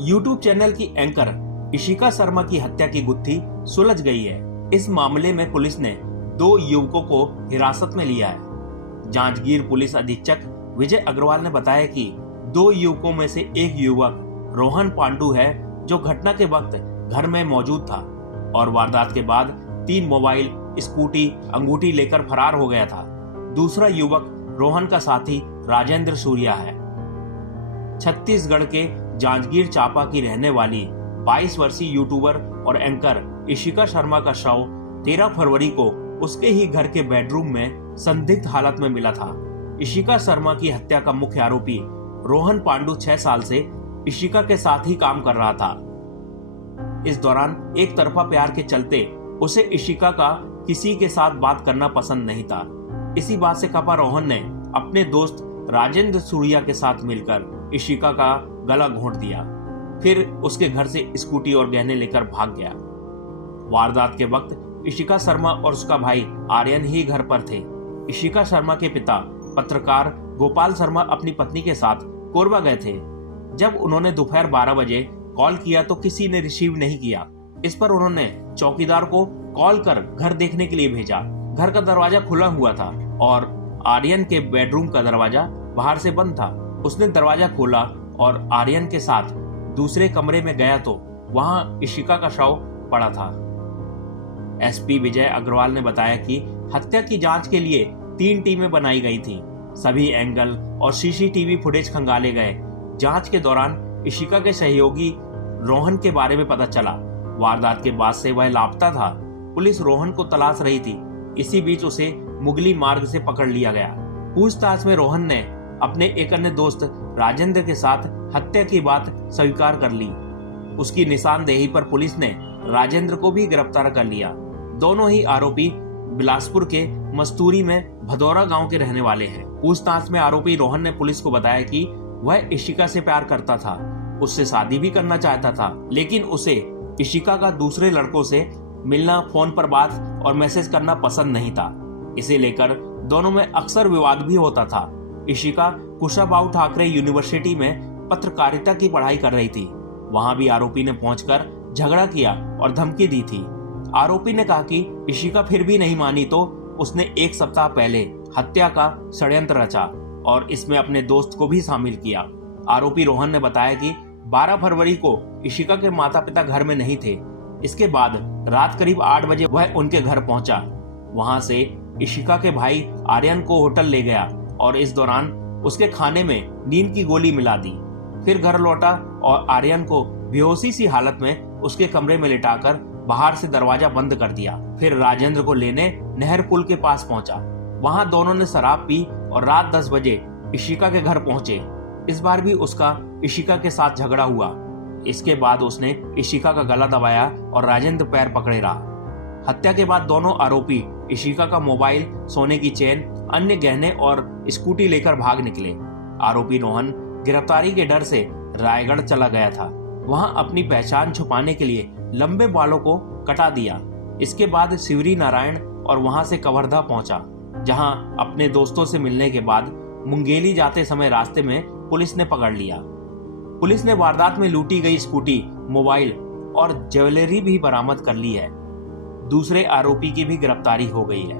YouTube channel की anchor Ishika Sharma की हत्या की गुत्थी सुलझ गई है। इस मामले में पुलिस ने 2 युवकों को हिरासत में लिया है। जांजगीर पुलिस अधीक्षक विजय अग्रवाल ने बताया कि 2 युवकों में से एक युवक रोहन पांडू है, जो घटना के वक्त घर में मौजूद था और वारदात के बाद 3 मोबाइल, स्कूटी, अंगूठी लेकर फरार हो गया था। दूसरा युवक रोहन का साथी राजेंद्र सूर्या है। छत्तीसगढ़ के जांजगीर चांपा की रहने वाली 22 वर्षीय यूट्यूबर और एंकर इशिका शर्मा का शव 13 फरवरी को उसके ही घर के बेडरूम में संदिग्ध हालत में मिला था। इशिका शर्मा की हत्या का मुख्य आरोपी रोहन पांडू 6 साल से इशिका के साथ ही काम कर रहा था। इस दौरान एक तरफा प्यार के चलते उसे इशिका का किसी के साथ बात करना पसंद नहीं था। इसी बात से खपा रोहन ने अपने दोस्त राजेंद्र सूर्या के साथ मिलकर इशिका का गला घोंट दिया, फिर उसके घर से स्कूटी और गहने लेकर भाग गया। वारदात के वक्त इशिका शर्मा और उसका भाई आर्यन ही घर पर थे। इशिका शर्मा के पिता पत्रकार गोपाल शर्मा अपनी पत्नी के साथ कोरबा गए थे। जब उन्होंने दोपहर 12 बजे कॉल किया तो किसी ने रिसीव नहीं किया। इस पर उन्होंने चौकीदार को कॉल कर घर देखने के लिए भेजा। घर का दरवाजा खुला हुआ था और आर्यन के बेडरूम का दरवाजा बाहर से बंद था। उसने दरवाजा खोला और आर्यन के साथ दूसरे कमरे में गया तो वहां इशिका का शव पड़ा था। एसपी विजय अग्रवाल ने बताया कि हत्या की जांच के लिए 3 टीमें बनाई गई थी। सभी एंगल और सीसीटीवी फुटेज खंगाले गए। जांच के दौरान इशिका के सहयोगी रोहन के बारे में पता चला। वारदात के बाद से वह लापता था। पुलिस रोहन को तलाश रही थी। इसी बीच उसे मुगली मार्ग से पकड़ लिया गया। पूछताछ में रोहन ने अपने एक अन्य दोस्त राजेंद्र के साथ हत्या की बात स्वीकार कर ली। उसकी निशानदेही पर पुलिस ने राजेंद्र को भी गिरफ्तार कर लिया। दोनों ही आरोपी बिलासपुर के मस्तूरी में भदौरा गांव के रहने वाले हैं। पूछताछ में आरोपी रोहन ने पुलिस को बताया कि वह इशिका से प्यार करता था, उससे शादी भी करना चाहता था, लेकिन उसे इशिका का दूसरे लड़कों से मिलना, फोन पर बात और मैसेज करना पसंद नहीं था। इसे लेकर दोनों में अक्सर विवाद भी होता था। इशिका कुशाभाऊ ठाकरे यूनिवर्सिटी में पत्रकारिता की पढ़ाई कर रही थी। वहां भी आरोपी ने पहुंचकर झगड़ा किया और धमकी दी थी। आरोपी ने कहा कि इशिका फिर भी नहीं मानी तो उसने 1 सप्ताह पहले हत्या का षड्यंत्र रचा और इसमें अपने दोस्त को भी शामिल किया। आरोपी रोहन ने बताया कि 12 फरवरी को इशिका के माता पिता घर में नहीं थे। इसके बाद रात करीब 8 बजे वह उनके घर पहुंचा। वहां से इशिका के भाई आर्यन को होटल ले गया और इस दौरान उसके खाने में नींद की गोली मिला दी। फिर घर लौटा और आर्यन को बेहोशी सी हालत में उसके कमरे में लिटाकर बाहर से दरवाजा बंद कर दिया। फिर राजेंद्र को लेने नहर पुल के पास पहुंचा। वहां दोनों ने शराब पी और रात 10 बजे इशिका के घर पहुंचे। इस बार भी उसका इशिका के साथ झगड़ा हुआ। इसके बाद उसने इशिका का गला दबाया और राजेंद्र पैर पकड़े रहा। हत्या के बाद दोनों आरोपी इशिका का मोबाइल, सोने की चेन, अन्य गहने और स्कूटी लेकर भाग निकले। आरोपी रोहन गिरफ्तारी के डर से रायगढ़ चला गया था। वहां अपनी पहचान छुपाने के लिए लंबे बालों को कटा दिया। इसके बाद शिवरी नारायण और वहां से कवर्धा पहुंचा, जहां अपने दोस्तों से मिलने के बाद मुंगेली जाते समय रास्ते में पुलिस ने पकड़ लिया। पुलिस ने वारदात में लूटी गई स्कूटी, मोबाइल और ज्वेलरी भी बरामद कर ली है। दूसरे आरोपी की भी गिरफ्तारी हो गई है।